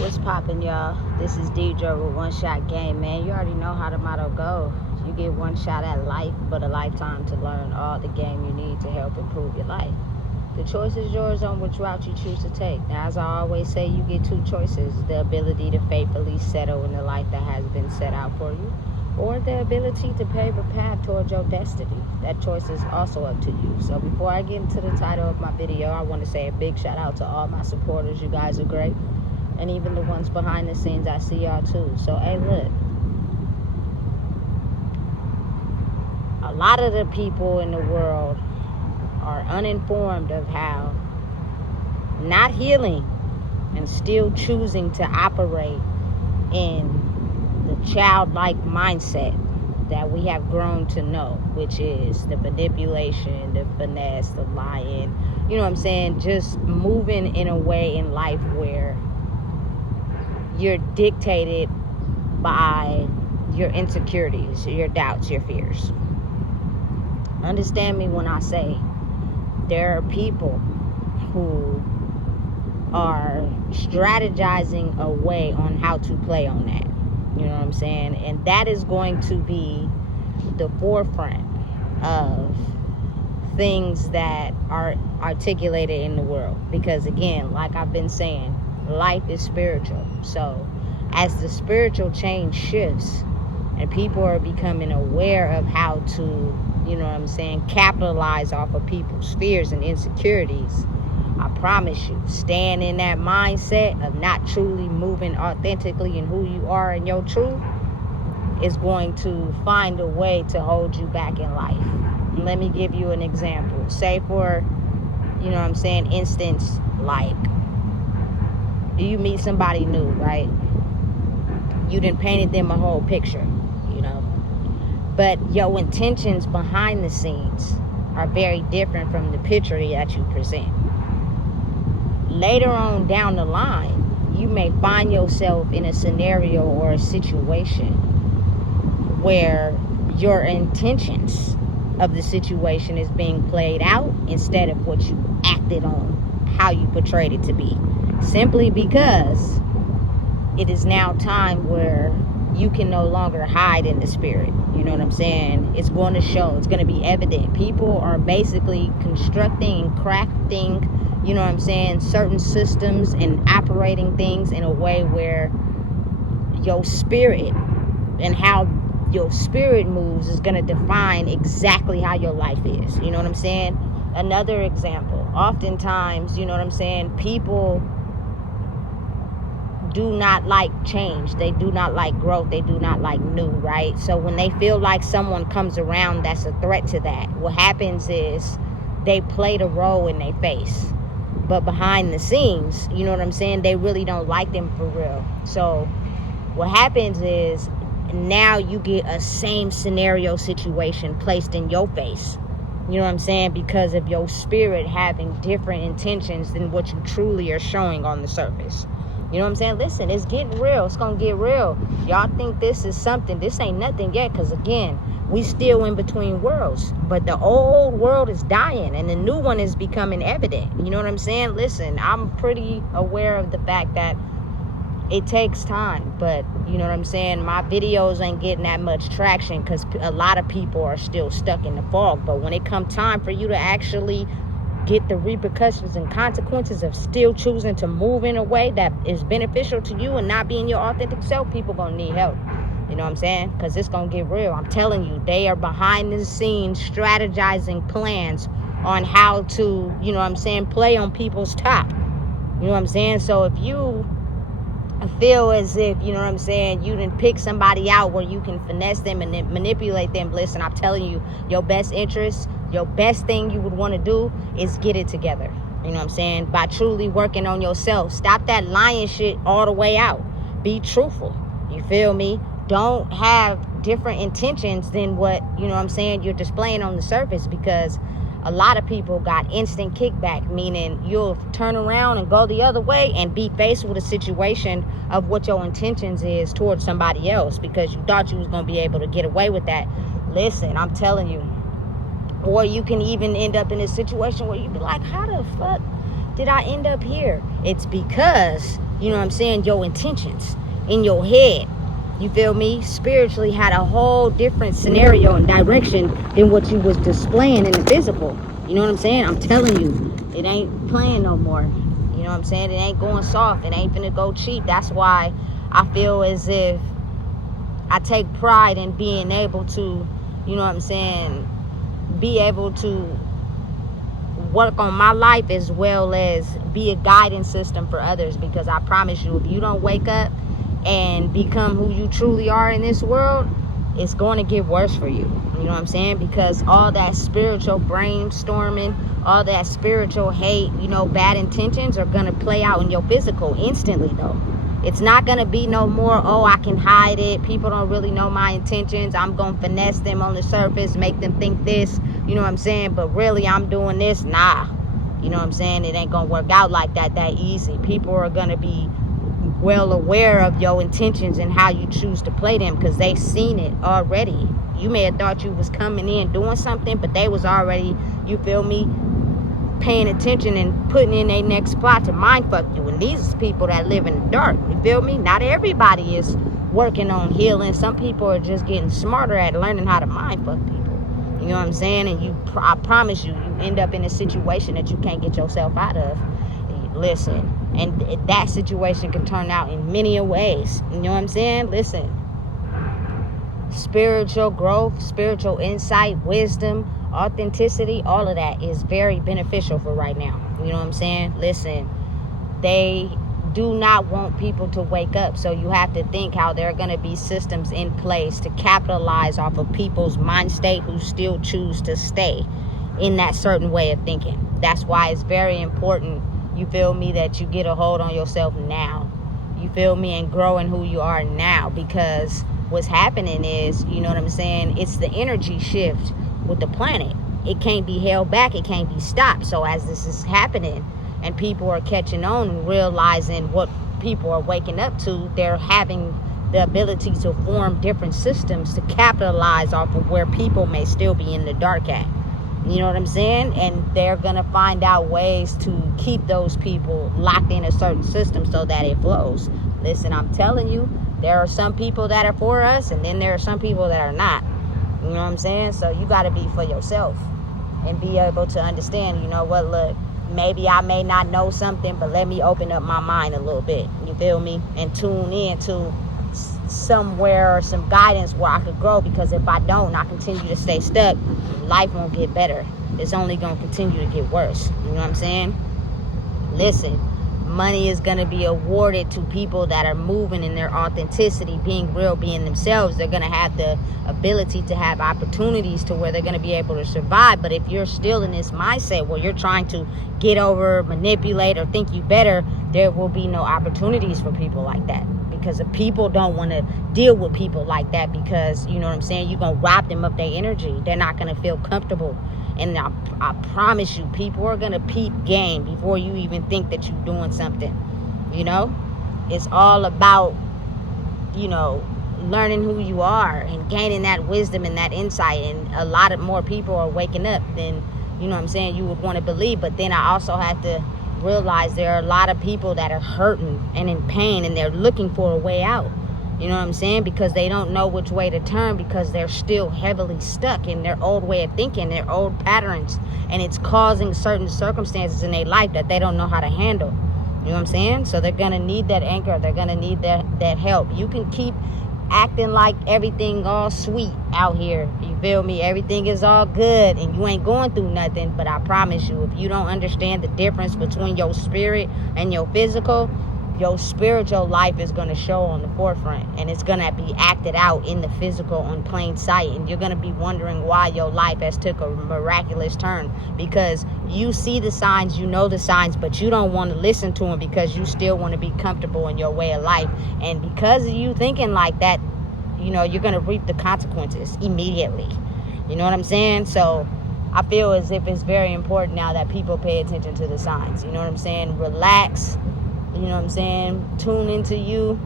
What's poppin', y'all? This is Deidre with One Shot Game, man. You already know how the motto go. You get one shot at life, but a lifetime to learn all the game you need to help improve your life. The choice is yours on which route you choose to take. Now, as I always say, you get two choices: the ability to faithfully settle in the life that has been set out for you, or the ability to pave a path towards your destiny. That choice is also up to you. So before I get into the title of my video, I want to say a big shout out to all my supporters. You guys are great. And even the ones behind the scenes, I see y'all too. So, hey, look. A lot of the people in the world are uninformed of how not healing and still choosing to operate in the childlike mindset that we have grown to know, which is the manipulation, the finesse, the lying, you know what I'm saying? Just moving in a way in life where you're dictated by your insecurities, your doubts, your fears. Understand me when I say there are people who are strategizing a way on how to play on that. You know what I'm saying? And that is going to be the forefront of things that are articulated in the world. Because again, like I've been saying, life is spiritual. So as the spiritual change shifts and people are becoming aware of how to, you know what I'm saying, capitalize off of people's fears and insecurities, I promise you, staying in that mindset of not truly moving authentically in who you are and your truth is going to find a way to hold you back in life. And let me give you an example. Say for, you know what I'm saying, instance, like you meet somebody new, right? You done painted them a whole picture, you know, but your intentions behind the scenes are very different from the picture that you present. Later on down the line, you may find yourself in a scenario or a situation where your intentions of the situation is being played out instead of what you acted on, how you portrayed it to be. Simply because it is now time where you can no longer hide in the spirit. You know what I'm saying? It's going to show. It's going to be evident. People are basically constructing and crafting, you know what I'm saying, certain systems and operating things in a way where your spirit and how your spirit moves is going to define exactly how your life is. You know what I'm saying? Another example. Oftentimes, you know what I'm saying, people do not like change. They do not like growth. They do not like new, right? So when they feel like someone comes around that's a threat to that, what happens is they play the role in their face. But behind the scenes, you know what I'm saying, they really don't like them for real. So what happens is now you get a same scenario situation placed in your face. You know what I'm saying? Because of your spirit having different intentions than what you truly are showing on the surface. You know what I'm saying? Listen, it's getting real. It's going to get real. Y'all think this is something. This ain't nothing yet. Because, again, we still in between worlds. But the old world is dying. And the new one is becoming evident. You know what I'm saying? Listen, I'm pretty aware of the fact that it takes time. But, you know what I'm saying? My videos ain't getting that much traction. Because a lot of people are still stuck in the fog. But when it comes time for you to actually get the repercussions and consequences of still choosing to move in a way that is beneficial to you and not being your authentic self, people gonna need help. You know what I'm saying? Because it's gonna get real. I'm telling you, they are behind the scenes strategizing plans on how to, you know what I'm saying, play on people's top. You know what I'm saying? So if you feel as if, you know what I'm saying, you didn't pick somebody out where you can finesse them and then manipulate them, listen, I'm telling you, your best interest, your best thing you would want to do is get it together. You know what I'm saying? By truly working on yourself. Stop that lying shit all the way out. Be truthful. You feel me? Don't have different intentions than what, you know what I'm saying, you're displaying on the surface, because a lot of people got instant kickback, meaning you'll turn around and go the other way and be faced with a situation of what your intentions is towards somebody else because you thought you was going to be able to get away with that. Listen, I'm telling you. Or you can even end up in a situation where you be like, how the fuck did I end up here? It's because you know what I'm saying, your intentions in your head. You feel me? Spiritually had a whole different scenario and direction than what you was displaying in the physical. You know what I'm saying? I'm telling you, it ain't playing no more. You know what I'm saying? It ain't going soft. It ain't finna go cheap. That's why I feel as if I take pride in being able to, you know what I'm saying, be able to work on my life as well as be a guiding system for others. Because I promise you, if you don't wake up and become who you truly are in this world, it's going to get worse for you. You know what I'm saying? Because all that spiritual brainstorming, all that spiritual hate, you know, bad intentions are going to play out in your physical instantly, though. It's not going to be no more, oh, I can hide it. People don't really know my intentions. I'm going to finesse them on the surface, make them think this, you know what I'm saying? But really, I'm doing this. Nah. You know what I'm saying? It ain't going to work out like that easy. People are going to be well aware of your intentions and how you choose to play them, because they've seen it already. You may have thought you was coming in doing something, but they was already, you feel me, paying attention and putting in their next plot to mind fuck you. And these is people that live in the dark. You feel me? Not everybody is working on healing. Some people are just getting smarter at learning how to mind fuck people. You know what I'm saying? And I promise you, you end up in a situation that you can't get yourself out of. Listen, and that situation can turn out in many ways. You know what I'm saying? Listen, spiritual growth, spiritual insight, wisdom, authenticity, all of that is very beneficial for right now. You know what I'm saying? Listen, they do not want people to wake up, so you have to think how there are going to be systems in place to capitalize off of people's mind state who still choose to stay in that certain way of thinking. That's why it's very important, you feel me, that you get a hold on yourself now. You feel me? And grow in who you are now, because what's happening is, you know what I'm saying, it's the energy shift with the planet. It can't be held back. It can't be stopped. So as this is happening and people are catching on and realizing what people are waking up to, they're having the ability to form different systems to capitalize off of where people may still be in the dark at. You know what I'm saying? And they're going to find out ways to keep those people locked in a certain system so that it flows. Listen, I'm telling you, there are some people that are for us, and then there are some people that are not. You know what I'm saying? So you got to be for yourself and be able to understand, you know what, look, maybe I may not know something, but let me open up my mind a little bit. You feel me? And tune in to somewhere or some guidance where I could grow, because if I don't, I continue to stay stuck, life won't get better. It's only going to continue to get worse. You know what I'm saying? Listen, money is going to be awarded to people that are moving in their authenticity, being real, being themselves. They're going to have the ability to have opportunities to where they're going to be able to survive. But if you're still in this mindset where you're trying to get over, manipulate, or think you better, there will be no opportunities for people like that. Because the people don't want to deal with people like that, because, you know what I'm saying, you're going to rob them of their energy. They're not going to feel comfortable. And I promise you, people are going to peep game before you even think that you're doing something. You know, it's all about, you know, learning who you are and gaining that wisdom and that insight. And a lot of more people are waking up than, you know what I'm saying, you would want to believe. But then I also have to realize there are a lot of people that are hurting and in pain, and they're looking for a way out. You know what I'm saying? Because they don't know which way to turn, because they're still heavily stuck in their old way of thinking, their old patterns, and it's causing certain circumstances in their life that they don't know how to handle. You know what I'm saying? So they're gonna need that anchor. They're gonna need that help. You can keep acting like everything all sweet out here, you feel me, everything is all good and you ain't going through nothing, but I promise you, if you don't understand the difference between your spirit and your physical, your spiritual life is going to show on the forefront, and it's going to be acted out in the physical on plain sight, and you're going to be wondering why your life has took a miraculous turn, because you see the signs, you know the signs, but you don't want to listen to them because you still want to be comfortable in your way of life. And because of you thinking like that, you know, you're going to reap the consequences immediately. You know what I'm saying? So I feel as if it's very important now that people pay attention to the signs. You know what I'm saying? Relax. You know what I'm saying? Tune into you.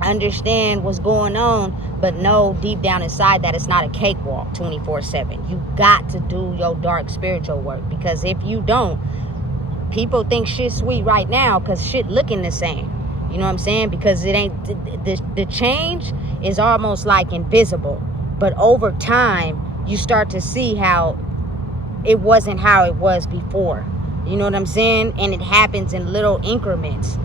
Understand what's going on, but know deep down inside that it's not a cakewalk 24/7. You got to do your dark spiritual work, because if you don't, people think shit's sweet right now because shit looking the same. You know what I'm saying? Because it ain't, the change is almost like invisible. But over time, you start to see how it wasn't how it was before. You know what I'm saying? And it happens in little increments.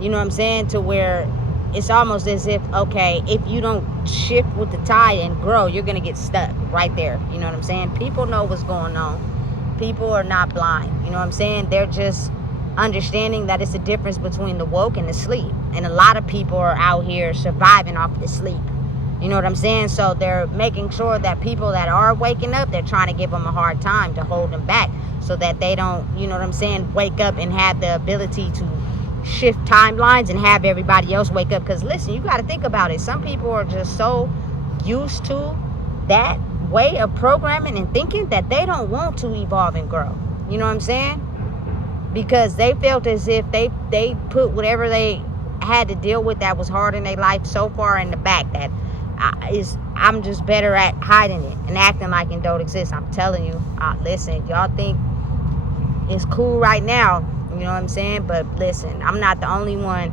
You know what I'm saying? To where it's almost as if, okay, if you don't shift with the tide and grow, you're going to get stuck right there. You know what I'm saying? People know what's going on. People are not blind. You know what I'm saying? They're just understanding that it's a difference between the woke and the sleep. And a lot of people are out here surviving off the sleep. You know what I'm saying? So they're making sure that people that are waking up, they're trying to give them a hard time to hold them back so that they don't, you know what I'm saying, wake up and have the ability to shift timelines and have everybody else wake up. Because listen, you got to think about it. Some people are just so used to that way of programming and thinking that they don't want to evolve and grow. You know what I'm saying? Because they felt as if they put whatever they had to deal with that was hard in their life so far in the back that I'm just better at hiding it and acting like it don't exist. I'm telling you, listen, y'all think it's cool right now, you know what I'm saying? But listen, I'm not the only one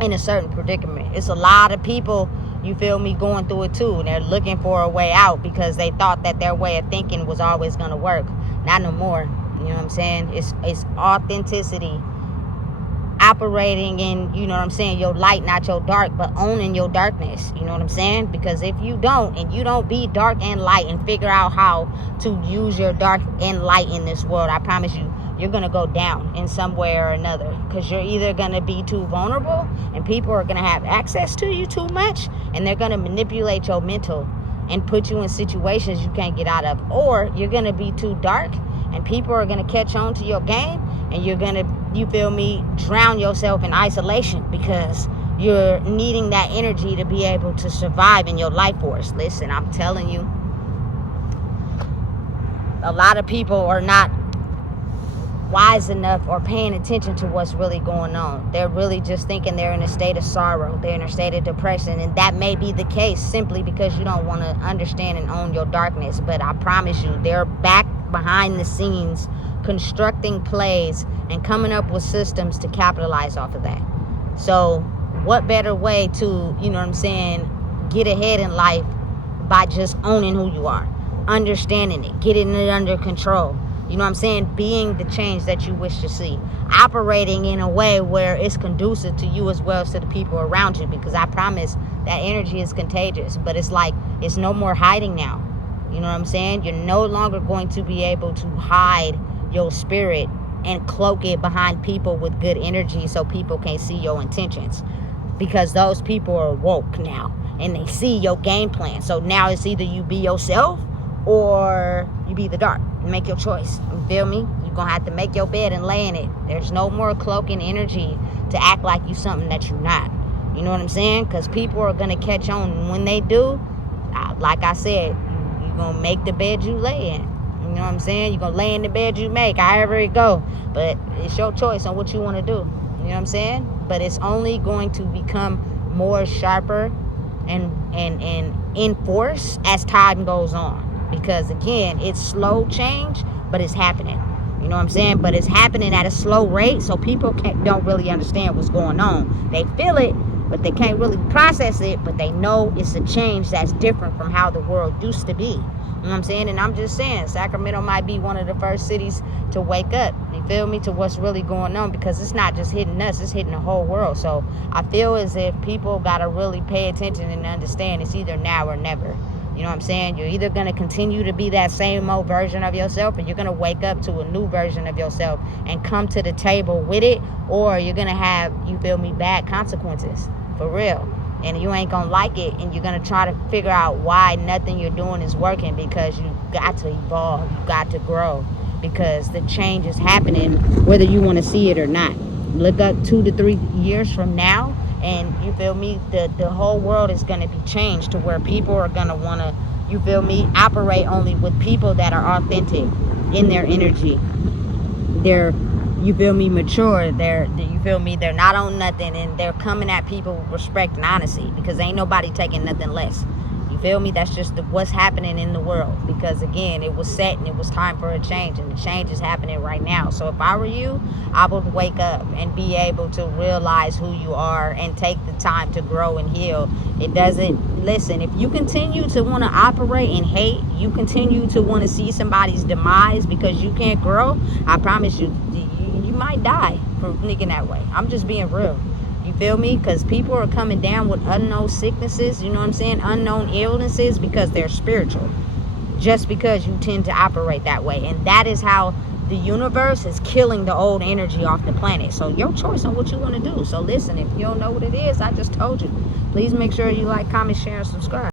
in a certain predicament. It's a lot of people, you feel me, going through it too. And they're looking for a way out because they thought that their way of thinking was always going to work. Not no more. You know what I'm saying? It's authenticity. Operating in, you know what I'm saying, your light, not your dark, but owning your darkness. You know what I'm saying? Because if you don't, and you don't be dark and light and figure out how to use your dark and light in this world, I promise you, you're going to go down in some way or another. Because you're either going to be too vulnerable and people are going to have access to you too much and they're going to manipulate your mental and put you in situations you can't get out of. Or you're going to be too dark and people are going to catch on to your game and you're going to, you feel me, drown yourself in isolation because you're needing that energy to be able to survive in your life force. Listen, I'm telling you, a lot of people are not wise enough or paying attention to what's really going on. They're really just thinking they're in a state of sorrow. They're in a state of depression. And that may be the case simply because you don't want to understand and own your darkness. But I promise you, they're back behind the scenes constructing plays and coming up with systems to capitalize off of that. So what better way to, you know what I'm saying, get ahead in life by just owning who you are, understanding it, getting it under control. You know what I'm saying? Being the change that you wish to see. Operating in a way where it's conducive to you as well as to the people around you. Because I promise that energy is contagious. But it's like, it's no more hiding now. You know what I'm saying? You're no longer going to be able to hide your spirit and cloak it behind people with good energy so people can't see your intentions. Because those people are woke now. And they see your game plan. So now it's either you be yourself or you be the dark. Make your choice. You feel me? You're going to have to make your bed and lay in it. There's no more cloaking energy to act like you something that you're not. You know what I'm saying? Because people are going to catch on. And when they do, like I said, you're going to make the bed you lay in. You know what I'm saying? You're going to lay in the bed you make, however it go. But it's your choice on what you want to do. You know what I'm saying? But it's only going to become more sharper and in force as time goes on. Because again, it's slow change, but it's happening. You know what I'm saying? But it's happening at a slow rate, so people don't really understand what's going on. They feel it, but they can't really process it, but they know it's a change that's different from how the world used to be. You know what I'm saying? And I'm just saying, Sacramento might be one of the first cities to wake up, you feel me, to what's really going on, because it's not just hitting us, it's hitting the whole world. So I feel as if people got to really pay attention and understand it's either now or never. You know what I'm saying? You're either going to continue to be that same old version of yourself, or you're going to wake up to a new version of yourself and come to the table with it, or you're going to have, you feel me, bad consequences. For real. And you ain't going to like it, and you're going to try to figure out why nothing you're doing is working, because you got to evolve. You got to grow, because the change is happening whether you want to see it or not. Look up 2 to 3 years from now, and you feel me, the whole world is going to be changed to where people are going to want to, you feel me, operate only with people that are authentic in their energy. They're, you feel me, mature. You feel me, they're not on nothing, and they're coming at people with respect and honesty, because ain't nobody taking nothing less. You feel me? That's just what's happening in the world. Because again, it was set and it was time for a change, and the change is happening right now. So if I were you, I would wake up and be able to realize who you are and take the time to grow and heal. It doesn't, listen, if you continue to want to operate in hate, you continue to want to see somebody's demise because you can't grow, I promise you, you might die for thinking that way. I'm just being real. You feel me? Because people are coming down with unknown sicknesses, you know what I'm saying? Unknown illnesses because they're spiritual. Just because you tend to operate that way. And that is how the universe is killing the old energy off the planet. So your choice on what you want to do. So listen, if you don't know what it is, I just told you. Please make sure you like, comment, share, and subscribe.